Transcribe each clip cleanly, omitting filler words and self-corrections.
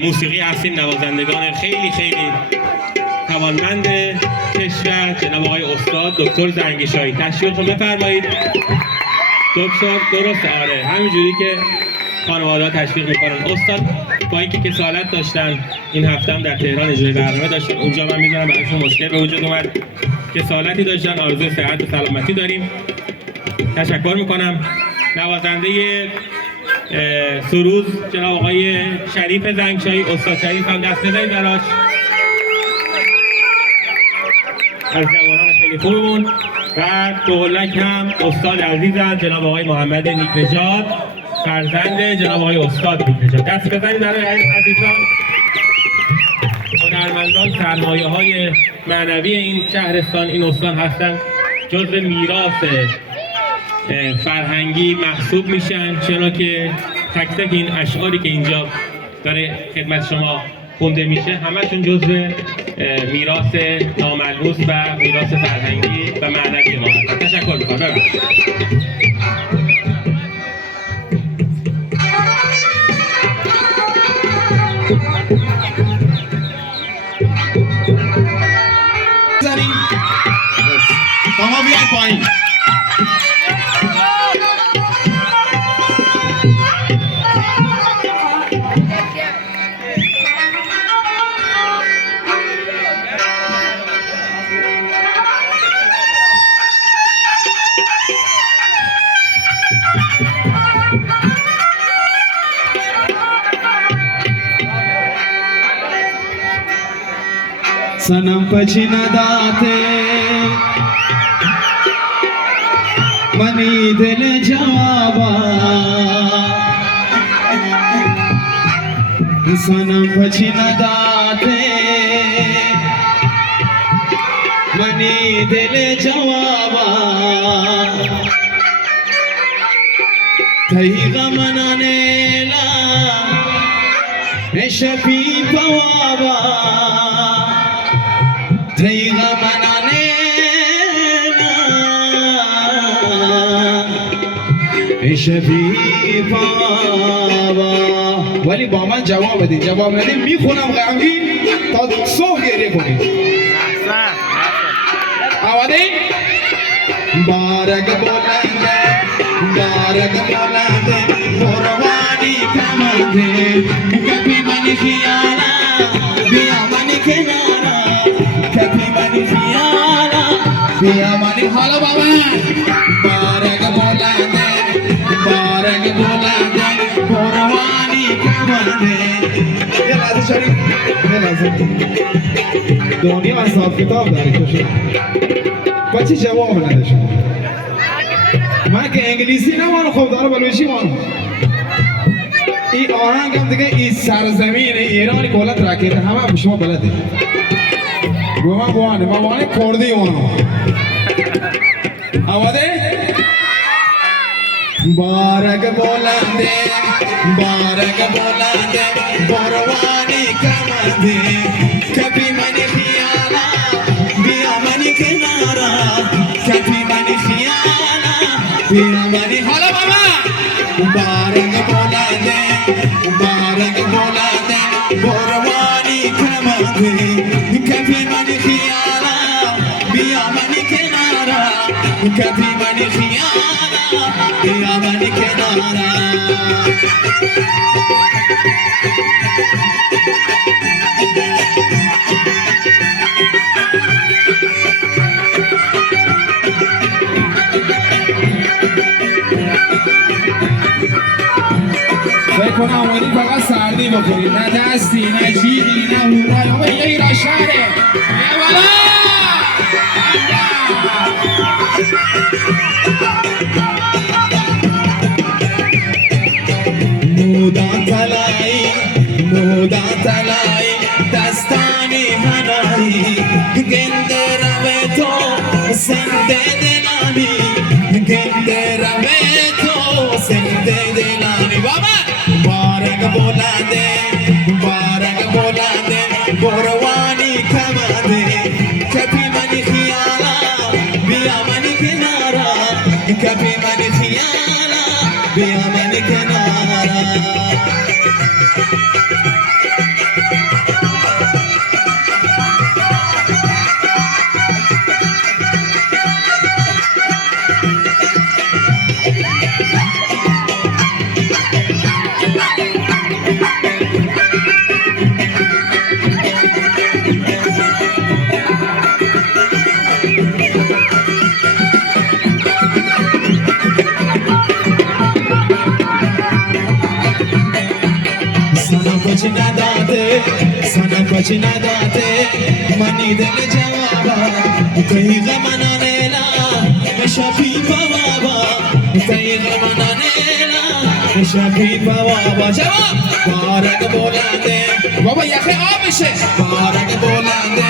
موسیقی هستیم، نوازندگان خیلی خیلی توانمند کشور جناب آقای استاد دکتر زنگشایی. تشویق رو بفرمایید. دکتر درست، آره همینجوری که خانواده تشویق میکنن. استاد با اینکه کسالت داشتن این هفته هم در تهران اجرای برنامه داشتن، اونجا من میذارم براشون مشکل به وجود اومد، کسالتی داشتن، آرزوی صحت و سلامتی داریم. تشکر میکنم. نوازنده سروز جناب آقای شریف زنگشایی، استاد شریف هم دست بزنید براش، از جوانان خیلی خوبمون. و دولک هم استاد عزیزم جناب آقای محمد نیکنژاد، فرزند جناب آقای استاد نیکنژاد. دست بزنید برای عزیزان. هنرمندان سرمایه‌های معنوی این شهرستان، این استان هستن، جزء میراث فرهنگی محسوب میشن، چرا که تک تک این اشعاری که اینجا داره خدمت شما خونده میشه همشون جزء میراث ناملموس و میراث فرهنگی و معنوی ما هستن. تشکر میکنم. ببخشید. شما بیاید پایین. सनम पछिन दाते मनी दिल जवाबा सनम पछिन दाते मनी दिल जवाबा थई गमनाने ला शफी पवाबा थईगा मनाने शफी पावा वली बामा जवाब दी, जवाब नहीं मी खुनम गांगी तो सो गेरे कोनी आवादे बारक बोलंदे बोरवानी कमंदे कभी मन खियाला बिया मन किनारा कभी मन खियाला बिया मन हालो बाबा बारक बोलंदे बोरवानी कमंदे ये लाज़ शरीफ ये लाज़ दुनिया में सब किताब दारी कुछ बच्ची जवाब ना दे शो मैं के इंग्लिशी ना मानो खूब दारो बलूची मानो ई आहांग हम देखे इस सरजमीन ईरानी कोलत रखे थे हमें बुशमा बलद है गुआने कोर्दी मानो आवाज़े बारक बोलंदे बोरवानी कमंदे कभी मन खियाला बिया मन किनारा कभी मन खियाला बिया मन हालो बाबा बारक बोलंदे बोरवानी कमंदे कभी मन खियाला बिया मन किनारा कभी मन खियाला बिया मन किनारा فکر کنم اومدی فقط سردی بخوری، نه دستی نه جیدی نه هورای. آقا دیگه ایران شهره یه بالا مودا تلای دستانی هنایی گنده روی تو سنده دلانی گنده روی تو سنده دلانی بابا بارک بولنده بروانی کمانده کبھی منی خیالا بیا منی کنارا کبھی منی خیالا بیا منی کنارا سنم کچی نداده سنم کچی نداده منی دل جوابا تیغ منانیلا مشافی بابا تیغ منانیلا مشافی بابا جواب بارک بلنده بابا یخی آبشه بارک بلنده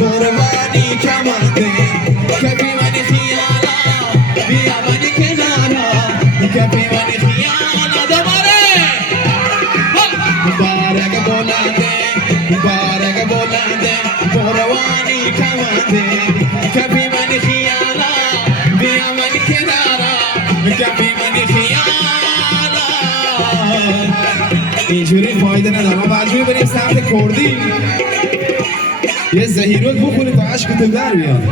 قربانی کمانده کبی منی خیالا بیا منی کنارا کبی منی خیالا دوباره بارک بلنده قربانی کمانده کبی منی خیالا بیا منی کنارا کبی منی خیالا اینجوری فایده نداره ما مجبور بریم سمت کردی یه زهیروت بخونیم تا عشق تو در بیاد